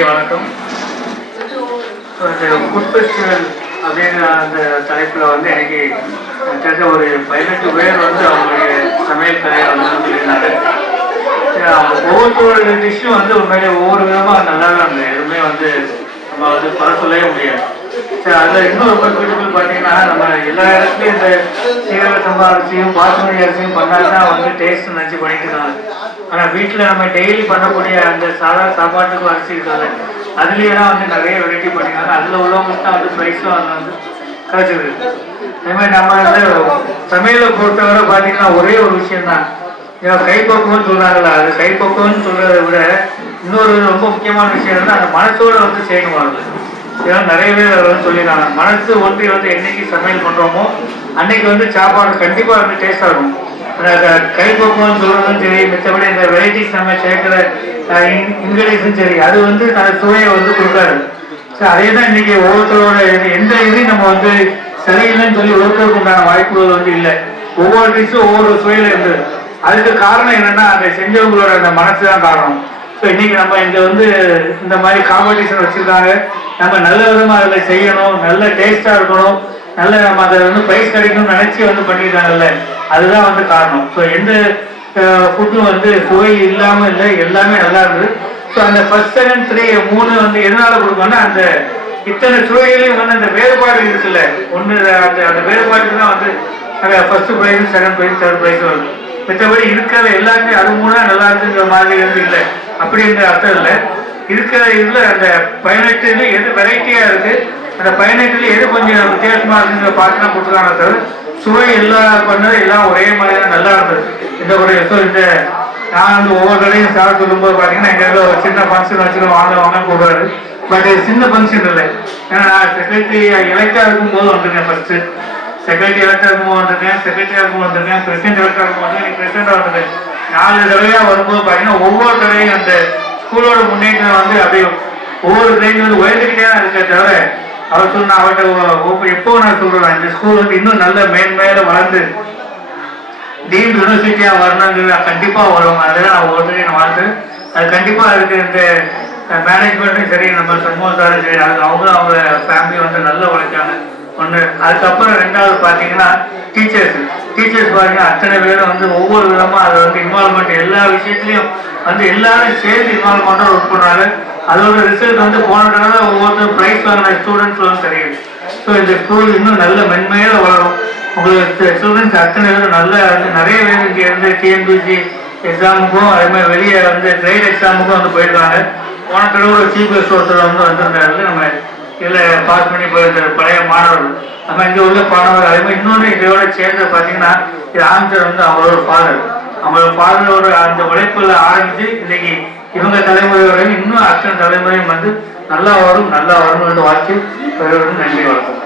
வணக்கம். இந்த food festival அப்படிங்கிற அந்த தலைப்பில் வந்து எனக்கு தெரிஞ்ச ஒரு 18 பேர் வந்து அவங்களுடைய சமையல் கலையை வந்து சொல்லியிருந்தாங்க. ஒவ்வொரு டிஷ்ஷும் வந்து உண்மையிலே ஒவ்வொரு விதமாக நல்லா தான் இருந்தது. எதுவுமே வந்து நம்ம வந்து குறை சொல்லவே முடியாது. சரி, அதில் இன்னும் ரொம்ப பியூட்டிஃபுல் பார்த்தீங்கன்னா, நம்ம எல்லா இடத்துலையும் இந்த சீரக சம்பா அரிசியும் பாசுமதி அரிசியும் பண்ணால் தான் வந்து டேஸ்ட் நினச்சி பண்ணிட்டு இருக்காங்க. ஆனால் வீட்டில் நம்ம டெய்லி பண்ணக்கூடிய அந்த சாதா சாப்பாட்டுக்கும் அரிசி இருக்காது, அதுலேயே தான் வந்து நிறைய வெரைட்டி பண்ணியிருக்காங்க. அதில் உள்ளவங்களுக்கு தான் வந்து ப்ரைஸும் அதில் வந்து கிடைச்சிருக்கு. அதேமாதிரி நம்ம வந்து சமையலை பொறுத்தவரை பார்த்தீங்கன்னா ஒரே ஒரு விஷயம்தான், கைப்பக்குவம்னு சொல்கிறாங்களா, அது கைப்பக்குவம்னு சொல்கிறத விட இன்னொரு ரொம்ப முக்கியமான விஷயம் வந்து அந்த மனசோடு வந்து செய்யணும். ஏன்னா நிறைய பேர் அதை வந்து சொல்லிடுறாங்க, மனசு ஒன்றி வந்து என்னைக்கு சமையல் பண்ணுறோமோ அன்னைக்கு வந்து சாப்பாடு கண்டிப்பாக வந்து டேஸ்டாக இருக்கும். கைப்பக்குவம்னு சொல்கிறதும் சரி, மற்றபடி இந்த வெரைட்டிஸ் நம்ம சேர்க்குற இன்க்ரீடியன்ஸும் சரி, அது வந்து அந்த சுவையை வந்து கொடுக்காது. ஸோ அதே தான் இன்றைக்கி ஒவ்வொருத்தரோட எந்த இதையும் நம்ம வந்து சரியில்லைன்னு சொல்லி ஒருத்தருக்கு உண்டான வாய்ப்புகள் வந்து இல்லை. ஒவ்வொரு டிஷ்ஷும் ஒவ்வொரு சுவையில் இருந்தது. அதுக்கு காரணம் என்னென்னா அந்த செஞ்சவங்களோட அந்த மனசு தான் காரணம். ஸோ இன்றைக்கி நம்ம இங்கே வந்து இந்த மாதிரி காம்படிஷன் வச்சுருக்காங்க, நம்ம நல்ல விதமாக அதில் செய்யணும், நல்ல டேஸ்ட்டாக இருக்கணும், நல்ல நம்ம அதை வந்து ப்ரைஸ் கிடைக்கணும்னு நினச்சி வந்து பண்ணியிருக்காங்கல்ல, அதுதான் வந்து காரணம். ஸோ எந்த ஃபுட்டும் வந்து சுவை இல்லாமல் இல்லை, எல்லாமே நல்லா இருக்குது. ஸோ அந்த ஃபர்ஸ்ட் செகண்ட் 3 வந்து எதனால் கொடுக்கணும்னா அந்த இத்தனை சுவைகளையும் வந்து அந்த வேறுபாடு இருக்குல்ல, ஒன்று அந்த வேறுபாட்டுக்கு தான் வந்து first prize, second prize, third prize வருது. மற்றபடி இருக்கிற எல்லாருமே அது மூலம் நல்லா இருக்குங்கிற மாதிரி வந்து இல்லை, அப்படிங்கிற அர்த்தம் இல்லை. இருக்கிற இதில் அந்த 18 எது வெரைட்டியாக இருக்குது, அந்த 18 எது கொஞ்சம் வித்தியாசமாக இருக்குங்கிற பார்த்து தான் கொடுத்துருக்காங்க. தவிர சுவை எல்லாம் பண்ணது எல்லாம் ஒரே மாதிரி தான் நல்லா இருந்தது. இந்த ஒரு இந்த நான் வந்து ஒவ்வொரு கடையும் சாப்பிட சொல்லும்போது பார்த்தீங்கன்னா எங்கள் ஒரு சின்ன ஃபங்க்ஷன் வச்சுருக்கோம், வாங்க கூப்பிடுவாரு. பட் சின்ன ஃபங்க்ஷன் இல்லை, ஏன்னா நான் செக்ரட்டரி எலெக்டாக இருக்கும்போது வந்திருக்கேன். ஃபர்ஸ்ட்டு செக்ரட்டரி எலெக்டாக இருக்கும்போது வந்திருக்கேன், செக்ரட்டரியாக இருக்கும்போது வந்திருக்கேன், பிரசிடென்ட் எலெக்டாக இருக்கும்போது எனக்கு பிரசிடென்ட்டாக வந்திருக்கேன். 4 தடவையாக வரும்போது பார்த்தீங்கன்னா ஒவ்வொரு தடவையும் அந்த ஸ்கூலோட முன்னேற்றம் வந்து அப்படியே ஒவ்வொரு கிரேட் வந்து உயர்ந்துக்கிட்டே தான் இருக்க. தவிர அவர் சொன்ன அவர்கிட்ட எப்போ நான் சொல்கிறேன், இந்த ஸ்கூல் வந்து இன்னும் நல்ல மேன்மையில வளர்ந்து டீம்டு யூனிவர்சிட்டியாக வரணுங்கிறது கண்டிப்பாக வரும். அதெல்லாம் நான் ஒவ்வொருத்தரையும் நான் வாழ்த்து. அது கண்டிப்பாக இருக்குது. இந்த மேனேஜ்மெண்ட்டும் சரி, நம்ம சண்முகம் சாரும் சரி, அது அவங்களும் அவங்க ஃபேமிலி வந்து நல்லா உழைச்சாங்க ஒன்று. அதுக்கப்புறம் 2வது பார்த்தீங்கன்னா டீச்சர்ஸ் பார்த்தீங்கன்னா அத்தனை பேரும் வந்து ஒவ்வொரு விதமாக அதை வந்து இன்வால்மெண்ட் எல்லா விஷயத்துலையும் வந்து எல்லாரும் சேர்ந்து இன்வால்மெண்ட்டாக ஒர்க் பண்ணுறாங்க. அதோட ரிசல்ட் வந்து போன தடவை ஒவ்வொருத்தரும் ப்ரைஸ் வாங்கின ஸ்டூடெண்ட்ஸ் வந்து தெரியுது. ஸோ இந்த ஸ்கூல் இன்னும் நல்ல மென்மையாக வளரும். உங்களுக்கு ஸ்டூடெண்ட்ஸ் அத்தனை பேரும் நல்ல நிறைய பேர் இங்கே இருந்து டிஎன்பிசி எக்ஸாமுக்கும் அதே மாதிரி வெளியே வந்து கிரேட் எக்ஸாமுக்கும் வந்து போயிருக்காங்க. போன தடவை ஒரு சீஃப் கெஸ்ட் ஒருத்தர் வந்து வந்திருந்தாரு. நம்ம இதில் பாஸ் பண்ணி போயிருந்த பழைய மாணவர்கள், நம்ம இங்கே உள்ள மாணவர்கள். அதே மாதிரி இன்னொன்று இதோட சேர்ந்து பார்த்தீங்கன்னா இது ஆரம்பிச்சது வந்து அவங்களோட ஃபாதரோட அந்த உழைப்பில் ஆரம்பித்து இன்னைக்கு இவங்க தலைமுறை வரைக்கும் இன்னும் அத்தனை தலைமுறையும் வந்து நல்லா வரும் என்று வாழ்க்கை. நன்றி, வணக்கம்.